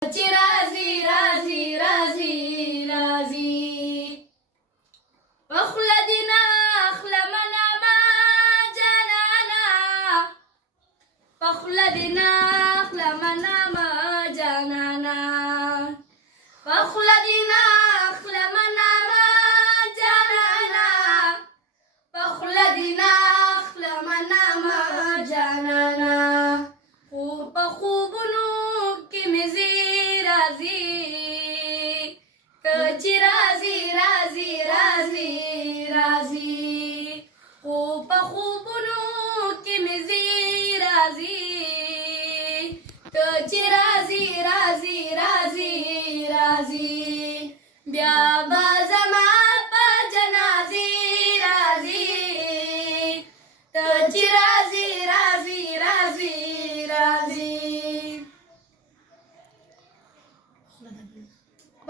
چې راځي راځي راځي راځي په خوله دې نه اخلمه نامه جانانه په خوله دې نه اخلمه نامه جانانه په خوله دې نه اخلمه نامه جانانه په خوله دې نه اخلمه نامه جانانه خو په خوبونو کې مې راځي ته چې راځي راځي راځي راځي خو په خوبونو کې مې راځي ته چې راځي راځي راځي راځي بیا به زما په جنازې راځي ته چې راځي راځي راځي راځي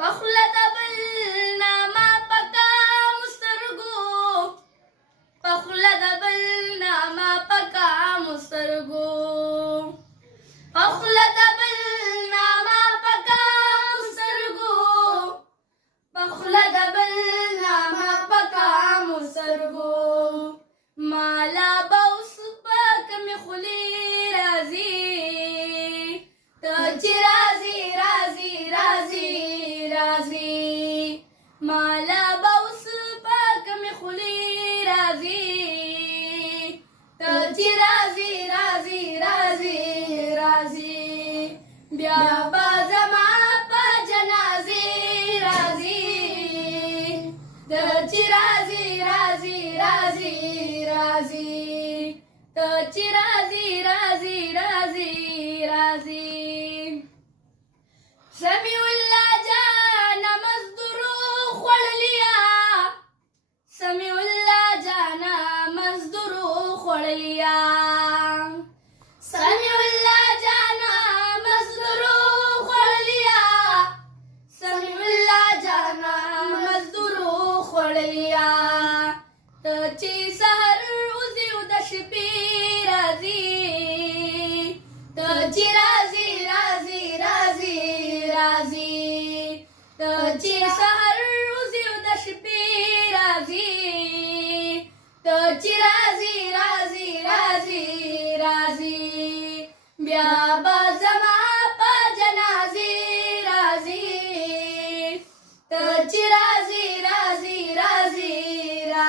پخله د بل نامه پکا مسترګو پخله د بل نامه پکا مسترګو پخله د بل نامه پکا مسترګو پخله د بل نامه پکا مسترګو مالا باوس پک می خلی راځي ته چې راځي راځي راځي راځي مالا باوس پاک می خلی راځي ته چې راځي راځي راځي راځي بیا به زما په جنازې راځي ته چې راځي راځي راځي راځي ته چې راځي راځي راځي راځي سمیع الله جانا مزدورو خوړلیا سمیع الله جانا مزدورو خوړلیا سمیع الله جانا مزدورو خوړلیا سمیع الله جانا مزدورو خوړلیا ته چې سحر وزي د شپې راځي ته چې راځي راځي راځي راځي ته چې سحر وزي د شپې راځي ته چې راځي راځي راځي